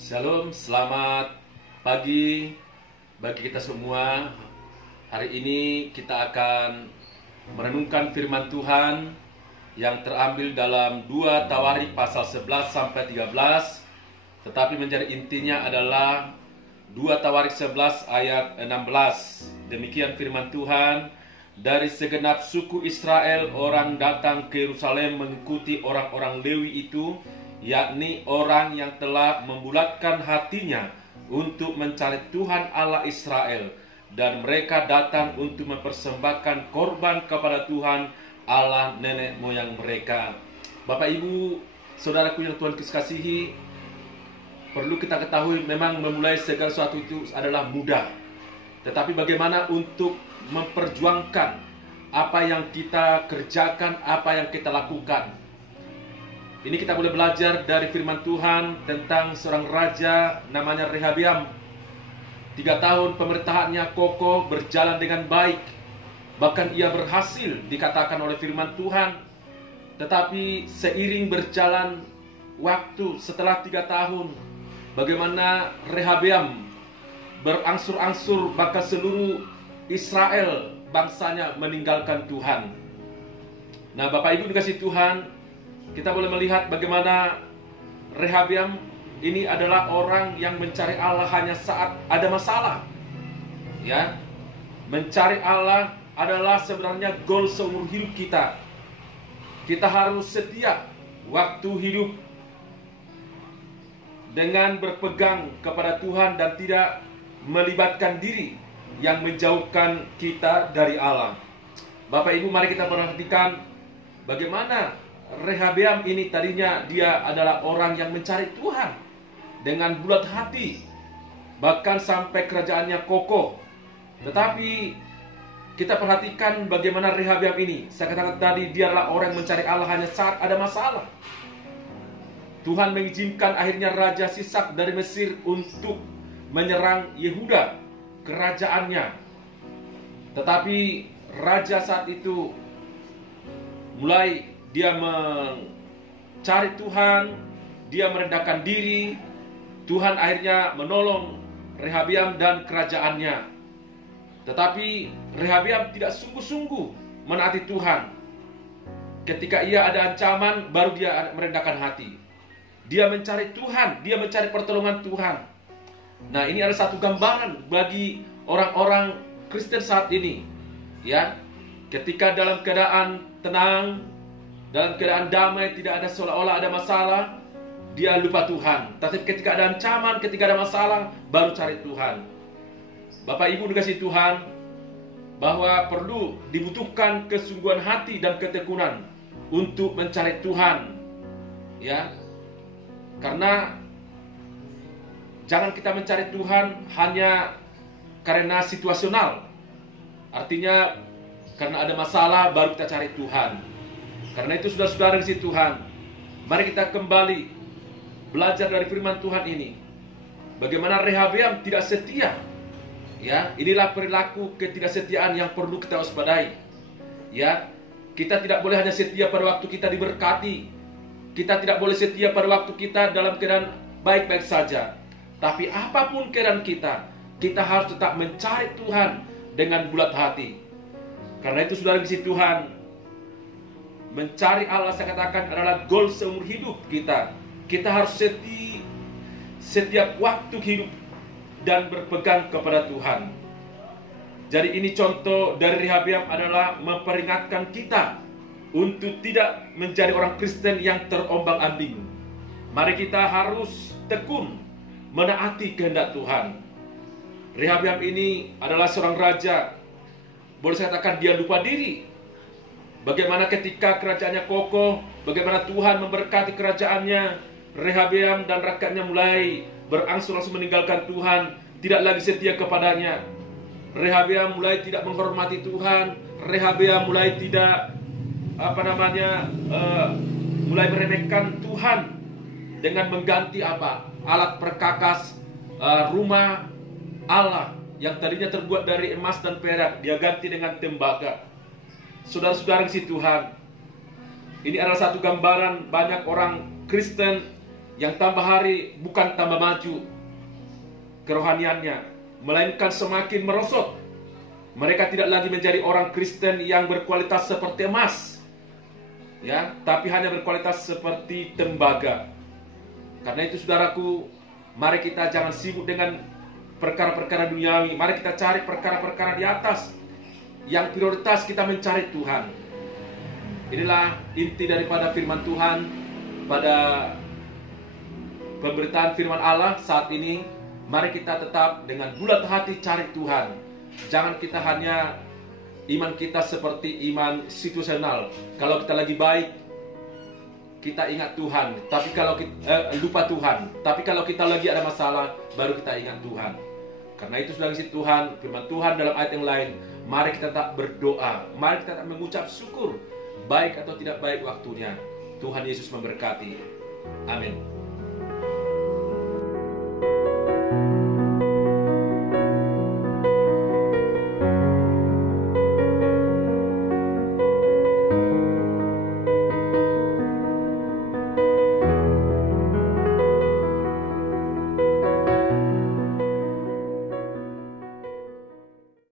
Shalom, selamat pagi bagi kita semua. Hari ini kita akan merenungkan firman Tuhan yang terambil dalam 2 Tawarik pasal 11 sampai 13. Tetapi menjadi intinya adalah 2 Tawarik 11 ayat 16. Demikian firman Tuhan. Dari segenap suku Israel orang datang ke Yerusalem mengikuti orang-orang Lewi itu, yakni orang yang telah membulatkan hatinya untuk mencari Tuhan Allah Israel, dan mereka datang untuk mempersembahkan korban kepada Tuhan Allah nenek moyang mereka. Bapak Ibu, saudaraku yang Tuhan kasihi, perlu kita ketahui memang memulai segala sesuatu itu adalah mudah. Tetapi bagaimana untuk memperjuangkan apa yang kita kerjakan, apa yang kita lakukan. Ini kita boleh belajar dari firman Tuhan tentang seorang raja namanya Rehabeam. 3 tahun pemerintahannya kokoh, berjalan dengan baik. Bahkan ia berhasil dikatakan oleh firman Tuhan. Tetapi seiring berjalan waktu setelah 3 tahun, bagaimana Rehabeam berangsur-angsur bahkan seluruh Israel bangsanya meninggalkan Tuhan. Nah, Bapak Ibu dikasih Tuhan, kita boleh melihat bagaimana Rehabeam ini adalah orang yang mencari Allah hanya saat ada masalah. Ya, mencari Allah adalah sebenarnya goal seumur hidup kita. Kita harus setia waktu hidup dengan berpegang kepada Tuhan dan tidak melibatkan diri yang menjauhkan kita dari Allah. Bapak Ibu, mari kita perhatikan bagaimana Rehabeam ini tadinya dia adalah orang yang mencari Tuhan dengan bulat hati, bahkan sampai kerajaannya kokoh. Tetapi kita perhatikan bagaimana Rehabeam ini, saya katakan tadi, dia adalah orang yang mencari Allah hanya saat ada masalah. Tuhan mengizinkan akhirnya Raja Sisak dari Mesir untuk menyerang Yehuda, kerajaannya. Tetapi raja saat itu mulai dia mencari Tuhan, dia merendahkan diri. Tuhan akhirnya menolong Rehabeam dan kerajaannya. Tetapi Rehabeam tidak sungguh-sungguh menaati Tuhan. Ketika ia ada ancaman, baru dia merendahkan hati. Dia mencari Tuhan, dia mencari pertolongan Tuhan. Nah, ini adalah satu gambaran bagi orang-orang Kristen saat ini. Ya, ketika dalam keadaan tenang, dalam keadaan damai, tidak ada seolah-olah ada masalah, dia lupa Tuhan. Tapi ketika ada ancaman, ketika ada masalah, baru cari Tuhan. Bapak Ibu dikasih Tuhan, bahwa perlu dibutuhkan kesungguhan hati dan ketekunan untuk mencari Tuhan. Ya, karena jangan kita mencari Tuhan hanya karena situasional. Artinya karena ada masalah baru kita cari Tuhan. Karena itu saudara-saudara di sini Tuhan, mari kita kembali belajar dari firman Tuhan ini. Bagaimana Rehabeam tidak setia. Ya, inilah perilaku ketidaksetiaan yang perlu kita waspadai. Ya, kita tidak boleh hanya setia pada waktu kita diberkati. Kita tidak boleh setia pada waktu kita dalam keadaan baik-baik saja. Tapi apapun keadaan kita harus tetap mencari Tuhan dengan bulat hati. Karena itu saudara di sini Tuhan, mencari Allah saya katakan adalah goal seumur hidup kita. Kita harus setiap waktu hidup dan berpegang kepada Tuhan. Jadi ini contoh dari Rehabeam adalah memperingatkan kita untuk tidak menjadi orang Kristen yang terombang-ambing. Mari kita harus tekun menaati kehendak Tuhan. Rehabeam ini adalah seorang raja, boleh saya katakan dia lupa diri. Bagaimana ketika kerajaannya kokoh, bagaimana Tuhan memberkati kerajaannya, Rehabeam dan rakyatnya mulai berangsur-angsur meninggalkan Tuhan, tidak lagi setia kepadanya. Rehabeam mulai tidak menghormati Tuhan. Rehabeam mulai tidak mulai meremehkan Tuhan dengan mengganti alat perkakas rumah Allah yang tadinya terbuat dari emas dan perak, dia ganti dengan tembaga. Saudara-saudara di sini Tuhan, ini adalah satu gambaran banyak orang Kristen yang tambah hari bukan tambah maju kerohaniannya, melainkan semakin merosot. Mereka tidak lagi menjadi orang Kristen yang berkualitas seperti emas, ya, tapi hanya berkualitas seperti tembaga. Karena itu saudaraku, mari kita jangan sibuk dengan perkara-perkara duniawi. Mari kita cari perkara-perkara di atas. Yang prioritas kita mencari Tuhan. Inilah inti daripada firman Tuhan pada pemberitaan firman Allah saat ini. Mari kita tetap dengan bulat hati cari Tuhan. Jangan kita hanya iman kita seperti iman situasional. Kalau kita lagi baik, kita ingat Tuhan. Tapi kalau kita lupa Tuhan. Tapi kalau kita lagi ada masalah, baru kita ingat Tuhan. Karena itu sudah isi Tuhan, firman Tuhan dalam ayat yang lain. Mari kita tak berdoa. Mari kita tak mengucap syukur. Baik atau tidak baik waktunya. Tuhan Yesus memberkati. Amin.